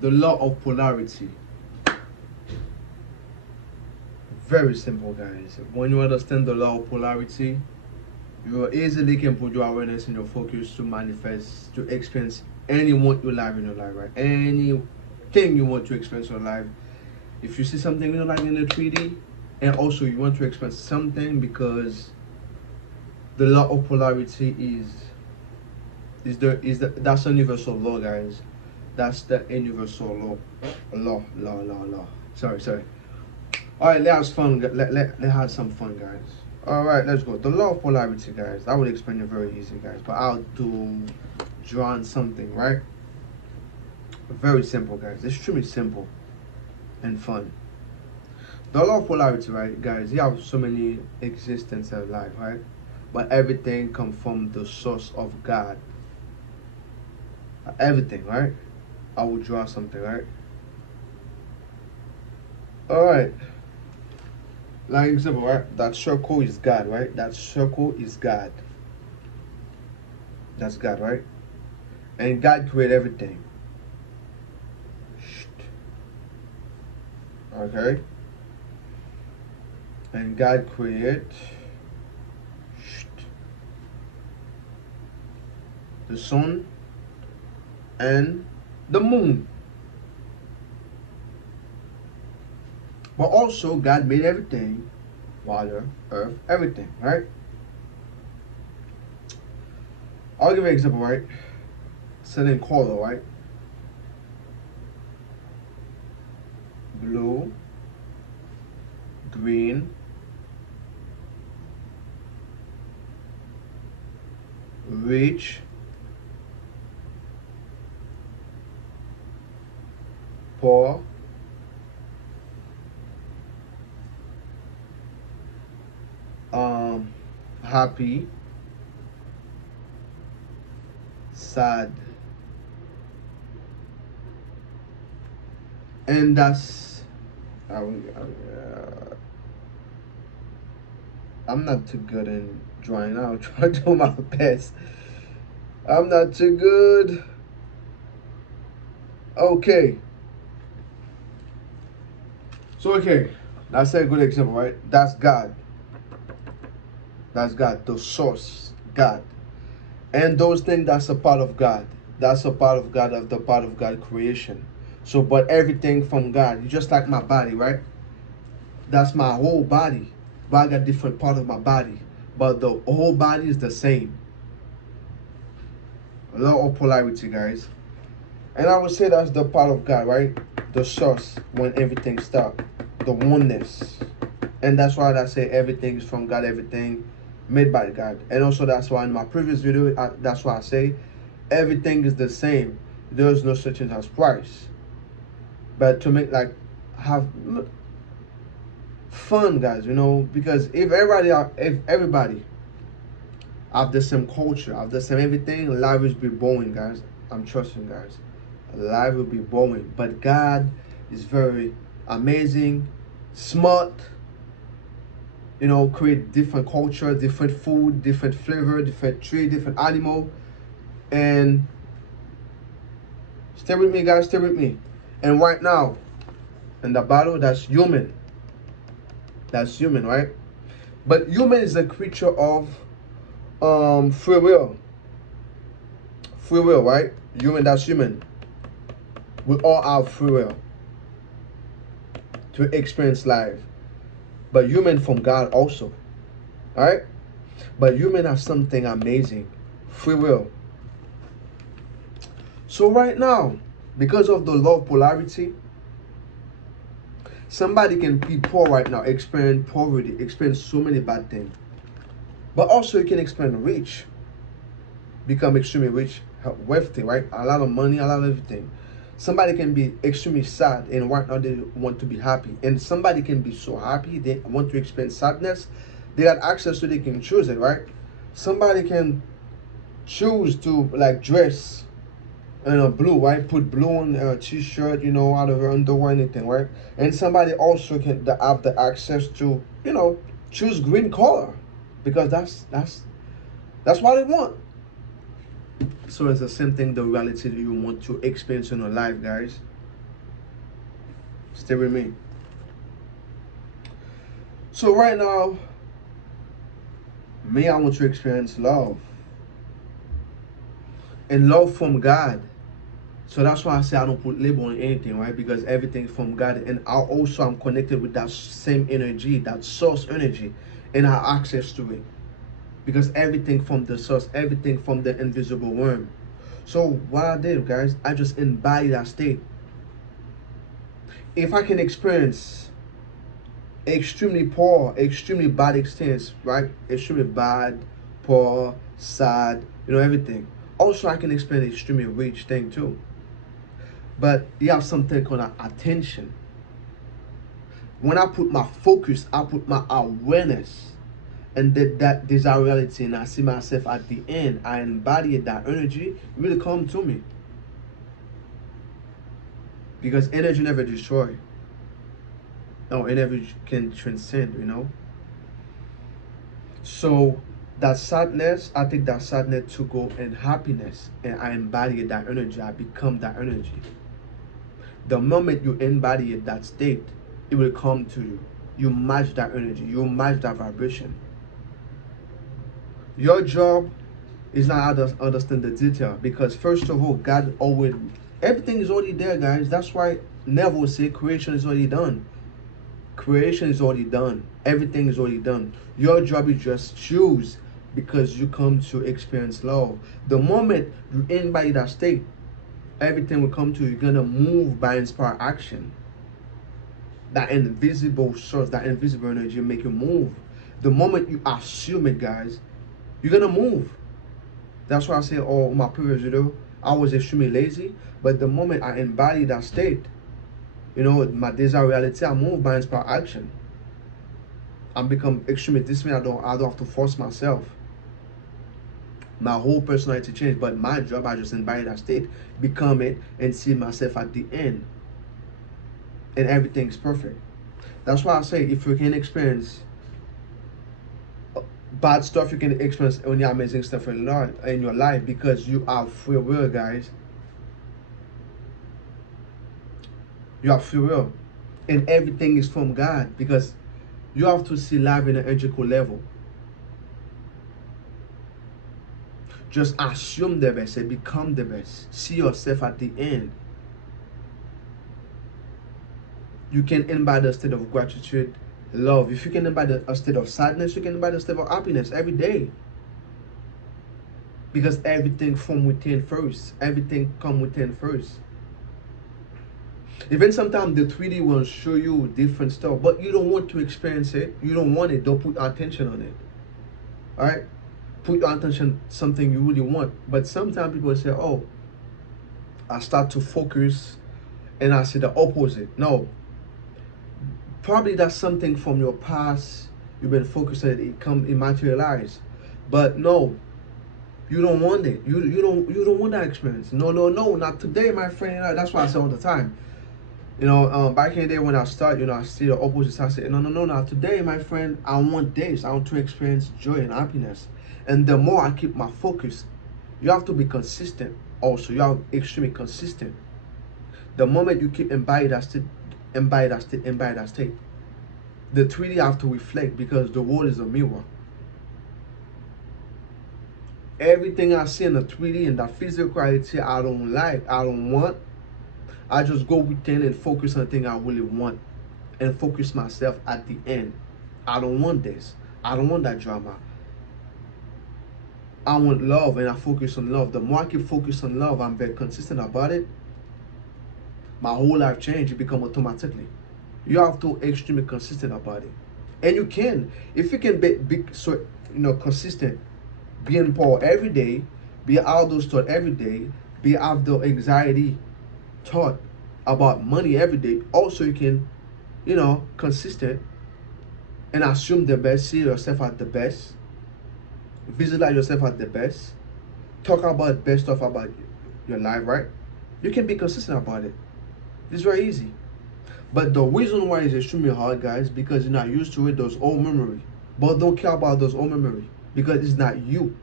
The law of polarity. Very simple, guys. When you understand the law of polarity, you easily can put your awareness and your focus to manifest, to experience any want you life in your life, right? Anything you want to experience in your life. If you see something you like in the 3D, and also you want to experience something, because the law of polarity that's a universal law, guys. That's the universal law. Sorry. All right, let's have fun. Let's have some fun, guys. All right, let's go. The law of polarity, guys. I would explain it very easy, guys, but I'll do drawing something, right? Very simple, guys. Extremely simple and fun. The law of polarity, right, guys? You have so many existence of life, right? But everything comes from the source of God. Everything, right? I will draw something, right? All right. Like example, right? That circle is God, right? That circle is God. That's God, right? And God created everything. Okay? And God created the sun and the moon. But also, God made everything, water, earth, everything, right? I'll give you an example, right? Set in color, right? Blue, green, rich, poor, happy, sad, and that's I'm not too good in drawing. I'll try to do my best. I'm not too good. Okay. So okay, that's a good example, right? That's God. That's God, the source, God. And those things, that's a part of God. That's a part of God, of the part of God creation. So, but everything from God, just like my body, right? That's my whole body. But I got different part of my body. But the whole body is the same. Law of polarity, guys. And I would say that's the part of God, right? The source when everything starts. The oneness. And that's why I say everything is from God, everything made by God. And also that's why in my previous video, that's why I say everything is the same. There's no such thing as price. But to make like have fun, guys, you know, because if everybody have the same culture, have the same everything, life will be boring, guys. I'm trusting, guys. Life will be boring. But God is very amazing, smart, you know, create different culture, different food, different flavor, different tree, different animal. And stay with me, guys, stay with me. And right now, in the battle, that's human. That's human, right? But human is a creature of free will. Free will, right? Human, that's human. We all have free will to experience life. But human from God also. Alright? But human has something amazing. Free will. So right now, because of the law of polarity, somebody can be poor right now, experience poverty, experience so many bad things. But also you can experience rich, become extremely rich, wealthy, right? A lot of money, a lot of everything. Somebody can be extremely sad and right now they want to be happy. And somebody can be so happy, they want to experience sadness. They got access so they can choose it, right? Somebody can choose to like dress in a blue, right? Put blue on a t-shirt, you know, out of her underwear, anything, right? And somebody also can have the access to, you know, choose green color because that's what they want. So it's the same thing, the reality that you want to experience in your life, guys. Stay with me. So right now, me, I want to experience love. And love from God. So that's why I say I don't put label on anything, right? Because everything's from God. And I also am connected with that same energy, that source energy, and I have access to it. Because everything from the source, everything from the invisible realm. So what I did, guys, I just embody that state. If I can experience extremely poor, extremely bad experience, right? Extremely bad, poor, sad, everything. Also, I can experience extremely rich thing too. But you have something called attention. When I put my focus, I put my awareness, and that desirability, and I see myself at the end, I embody that energy, it really come to me. Because energy never destroy. No, it never can transcend. So that sadness, I take that sadness to go in happiness, and I embody that energy. I become that energy. The moment you embody that state, it will come to you. You match that energy. You match that vibration. Your job is not to understand the detail, because first of all, God always, everything is already there, guys. That's why Neville say creation is already done. Creation is already done. Everything is already done. Your job is just choose, because you come to experience love. The moment you embody that state, everything will come to you. You're gonna move by inspired action. That invisible source, that invisible energy make you move. The moment you assume it, guys, you're gonna move. That's why I say, oh, my previous video, I was extremely lazy. But the moment I embody that state, my desired reality, I move by inspired action. I become extremely disciplined. I don't have to force myself. My whole personality changed. But my job, I just embody that state, become it, and see myself at the end. And everything's perfect. That's why I say, if you can experience bad stuff, you can experience only amazing stuff in your life, because you have free will, guys. You have free will, and everything is from God, because you have to see life in an energetical level. Just assume the best and become the best. See yourself at the end. You can embody a state of gratitude, love. If you can embody a state of sadness, you can embody a state of happiness every day. Because everything from within first. Everything come within first. Even sometimes the 3D will show you different stuff, but you don't want to experience it. You don't want it. Don't put attention on it. Alright? Put your attention something you really want. But sometimes people say, oh, I start to focus and I see the opposite. No. Probably that's something from your past. You've been focused on it materialize. But no, you don't want it. You don't want that experience. No, not today, my friend. That's why I say all the time. Back in the day when I start, I see the opposite. I say, no, not today, my friend. I want this. I want to experience joy and happiness. And the more I keep my focus, you have to be consistent. Also, you are extremely consistent. The moment you keep embody that state, the 3D have to reflect, because the world is a mirror. Everything I see in the 3D and the physical reality, I don't like, I don't want. I just go within and focus on the thing I really want, and focus myself at the end. I don't want this. I don't want that drama. I want love, and I focus on love. The more I keep focused on love, I'm very consistent about it. My whole life change. It become automatically. You have to extremely consistent about it, and you can, if you can be so consistent, being poor every day, be out those thought every day, be out the anxiety thought about money every day. Also, you can, consistent and assume the best, see yourself at the best, visualize yourself at the best, talk about best stuff about your life, right? You can be consistent about it. It's very easy. But the reason why it's extremely hard, guys, because you're not used to it, those old memory. But don't care about those old memory, because it's not you.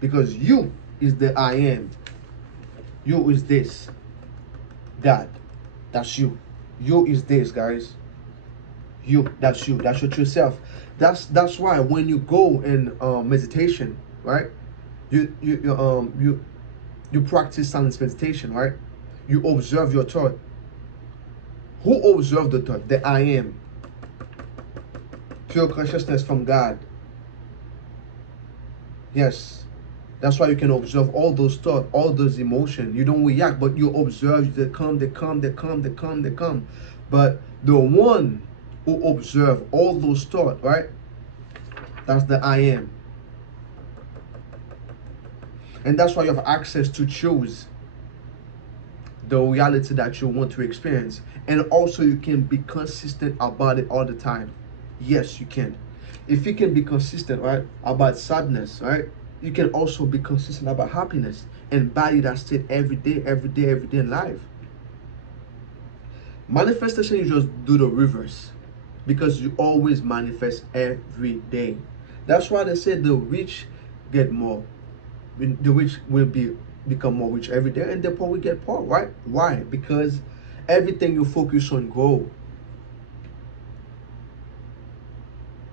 Because you is the I am. You is this. God. That's you. You is this, guys. You, that's your true self. That's why when you go in meditation, right? You practice silence meditation, right? You observe your thought. Who observed the thought? The I am. Pure consciousness from God. Yes. That's why you can observe all those thoughts, all those emotions. You don't react, but you observe. They come, they come, they come, they come, they come. But the one who observe all those thoughts, right? That's the I am. And that's why you have access to choose the reality that you want to experience. And also you can be consistent about it all the time. Yes, you can. If you can be consistent, right, about sadness, right, you can also be consistent about happiness and body that state every day, every day, every day in life. Manifestation, you just do the reverse because you always manifest every day. That's why they say the rich get more. The rich will become more rich every day, and the poor will get poor, right? Why? Because everything you focus on grow.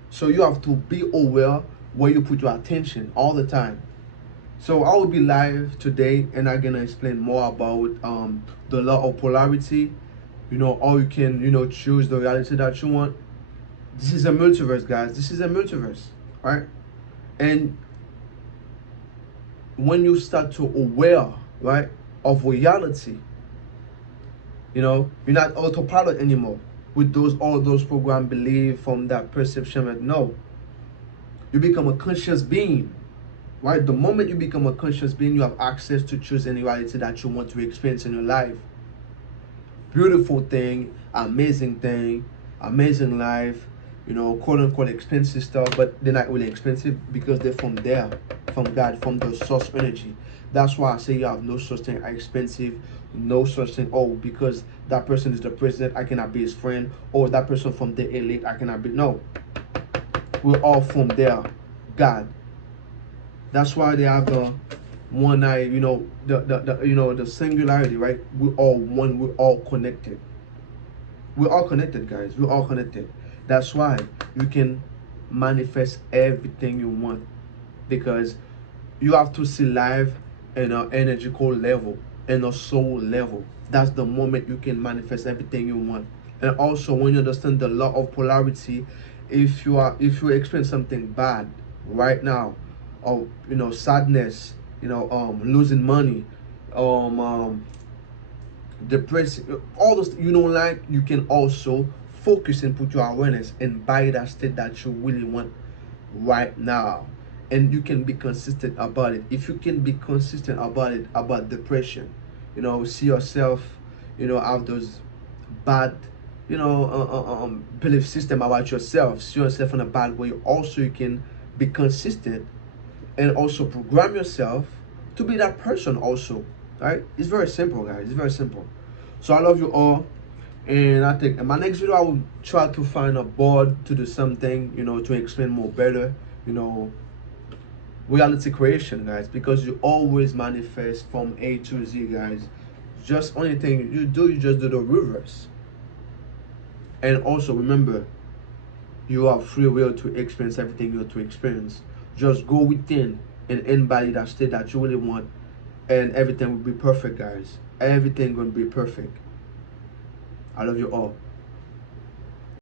So you have to be aware where you put your attention all the time. So I will be live today, and I'm gonna explain more about the law of polarity. Or you can choose the reality that you want. This is a multiverse, guys. This is a multiverse, right? And when you start to aware, right, of reality, you're not autopilot anymore with all those program belief from that perception. No, you become a conscious being, right? The moment you become a conscious being, you have access to choose any reality that you want to experience in your life. Beautiful thing, amazing life, quote unquote expensive stuff, but they're not really expensive because they're from there, from God, from the source energy. That's why I say you have no such thing expensive, no such thing, oh, because that person is the president, I cannot be his friend, or that person from the elite, I cannot be. No, we're all from there, God. That's why they have the one eye, the singularity, right? We're all one, we're all connected. We're all connected, guys. We're all connected. That's why you can manifest everything you want, because you have to see life in an energetical level, in a soul level. That's the moment you can manifest everything you want. And also, when you understand the law of polarity, if you experience something bad right now, or sadness, losing money, depressing, all those you don't like, you can also focus and put your awareness and buy that state that you really want right now. And you can be consistent about it. If you can be consistent about it, about depression, see yourself, have those bad, belief system about yourself, see yourself in a bad way. Also, you can be consistent and also program yourself to be that person also, right? It's very simple, guys. It's very simple. So I love you all, and I think in my next video I will try to find a board to do something, to explain more better, reality creation, guys, because you always manifest from A to Z, guys. Just only thing you do, you just do the reverse. And also remember, you have free will to experience everything you want to experience. Just go within and embody that state that you really want, and everything will be perfect, guys. Everything gonna be perfect. I love you all.